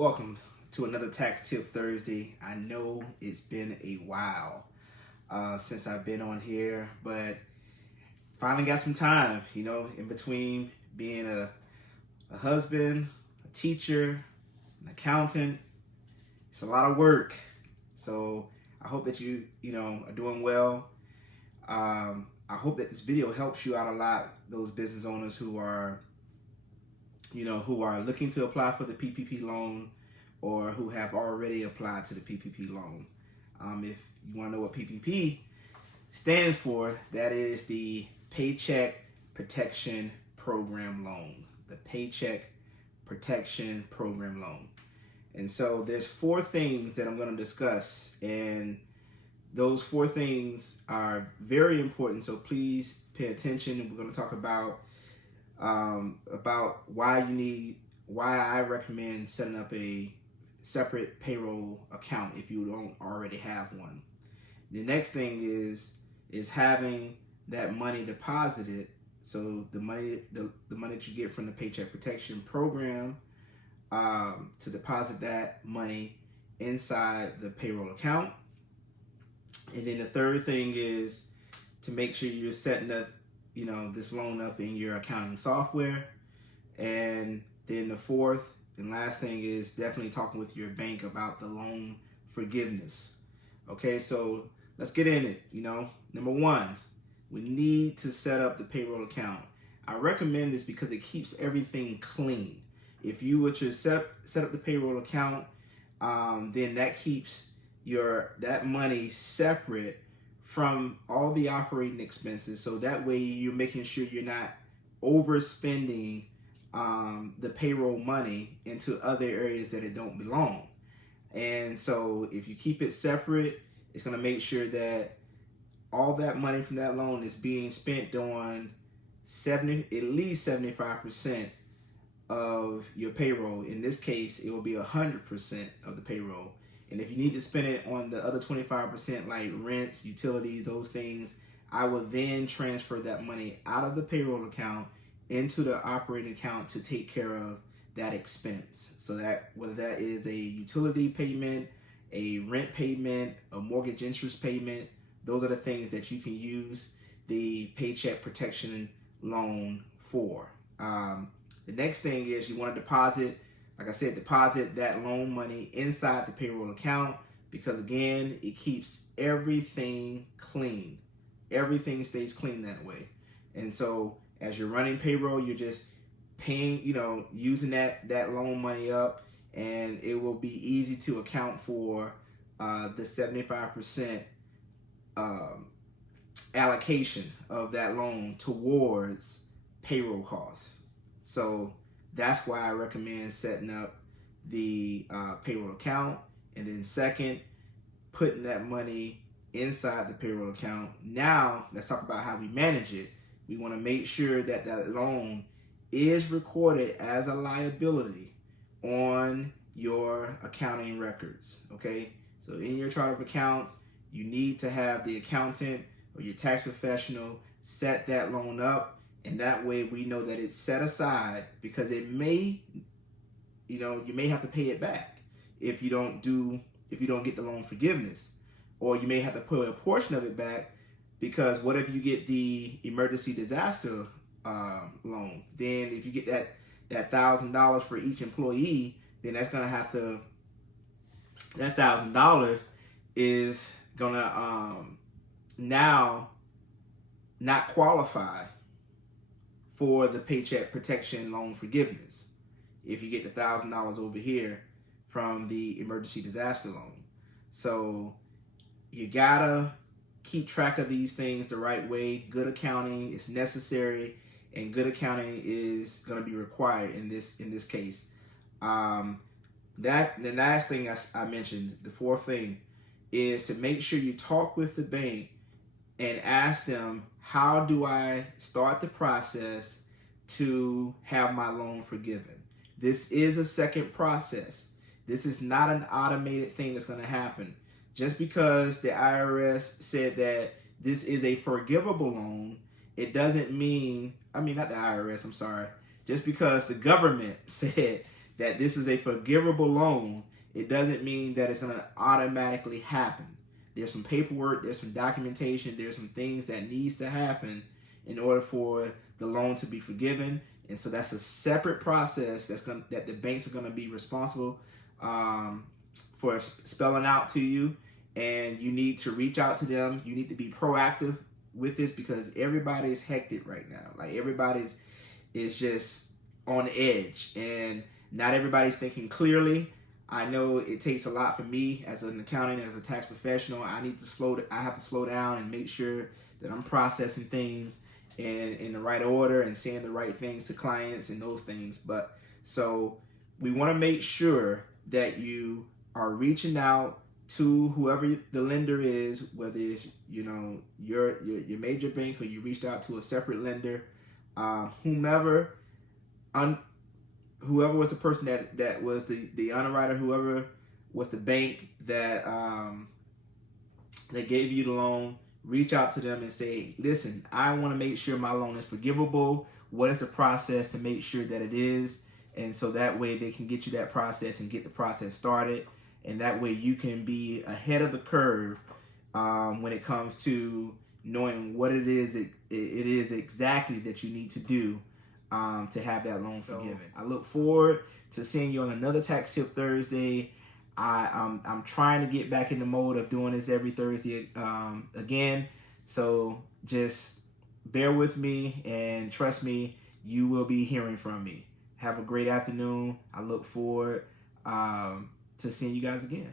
Welcome to another Tax Tip Thursday. I know it's been a while since I've been on here, but finally got some time, in between being a husband, a teacher, an accountant. It's a lot of work. So I hope that you are doing well. I hope that this video helps you out a lot, those business owners who are looking to apply for the PPP loan or who have already applied to the PPP loan. If you want to know what PPP stands for, that is the Paycheck Protection Program loan, the Paycheck Protection Program loan. And so there's 4 things that I'm going to discuss, and those 4 things are very important. So please pay attention. We're going to talk about why I recommend setting up a separate payroll account if you don't already have one. The next thing is having that money deposited. So the money that you get from the Paycheck Protection Program, to deposit that money inside the payroll account. And then the third thing is to make sure you're setting up this loan up in your accounting software. And then the fourth and last thing is definitely talking with your bank about the loan forgiveness. Okay, so let's get in it. Number 1, we need to set up the payroll account. I recommend this because it keeps everything clean. If you were to set up the payroll account, then that keeps that money separate from all the operating expenses. So that way you're making sure you're not overspending the payroll money into other areas that it don't belong. And so if you keep it separate, it's going to make sure that all that money from that loan is being spent on at least 75% of your payroll. In this case, it will be 100% of the payroll. And if you need to spend it on the other 25%, like rents, utilities, those things, I will then transfer that money out of the payroll account into the operating account to take care of that expense. So that whether that is a utility payment, a rent payment, a mortgage interest payment, those are the things that you can use the Paycheck Protection loan for. The next thing is you want to deposit that loan money inside the payroll account, because again, it keeps everything clean. Everything stays clean that way. And so as you're running payroll, you're just paying, using that loan money up, and it will be easy to account for the 75% allocation of that loan towards payroll costs. So that's why I recommend setting up the payroll account. And then second, putting that money inside the payroll account. Now, let's talk about how we manage it. We want to make sure that that loan is recorded as a liability on your accounting records, okay? So in your chart of accounts, you need to have the accountant or your tax professional set that loan up. And that way we know that it's set aside, because it may, you may have to pay it back if you don't get the loan forgiveness, or you may have to put a portion of it back, because what if you get the emergency disaster loan? Then if you get that $1,000 for each employee, then that $1,000 is gonna now not qualify for the Paycheck Protection loan forgiveness if you get the $1,000 over here from the emergency disaster loan. So you gotta keep track of these things the right way. Good accounting is necessary, and good accounting is going to be required in this case. That the last thing I mentioned, the fourth thing, is to make sure you talk with the bank and ask them, how do I start the process to have my loan forgiven? This is a second process. This is not an automated thing that's going to happen. Just because the IRS said that this is a forgivable loan, it doesn't mean, not the IRS, I'm sorry. Just because the government said that this is a forgivable loan, it doesn't mean that it's going to automatically happen. There's some paperwork, there's some documentation, there's some things that needs to happen in order for the loan to be forgiven. And so that's a separate process that the banks are going to be responsible for spelling out to you. And you need to reach out to them. You need to be proactive with this because everybody's hectic right now. Like everybody's is just on edge and not everybody's thinking clearly. I know it takes a lot for me as an accountant, as a tax professional. I have to slow down and make sure that I'm processing things in the right order and saying the right things to clients and those things. But so we want to make sure that you are reaching out to whoever the lender is, whether it's your major bank or you reached out to a separate lender, whomever was the person that was the underwriter, whoever was the bank that gave you the loan, reach out to them and say, listen, I want to make sure my loan is forgivable. What is the process to make sure that it is? And so that way they can get you that process and get the process started. And that way you can be ahead of the curve when it comes to knowing what it is exactly that you need to do to have that loan forgiven. I look forward to seeing you on another Tax Tip Thursday. I'm trying to get back in the mode of doing this every Thursday again. So just bear with me and trust me, you will be hearing from me. Have a great afternoon. I look forward to seeing you guys again.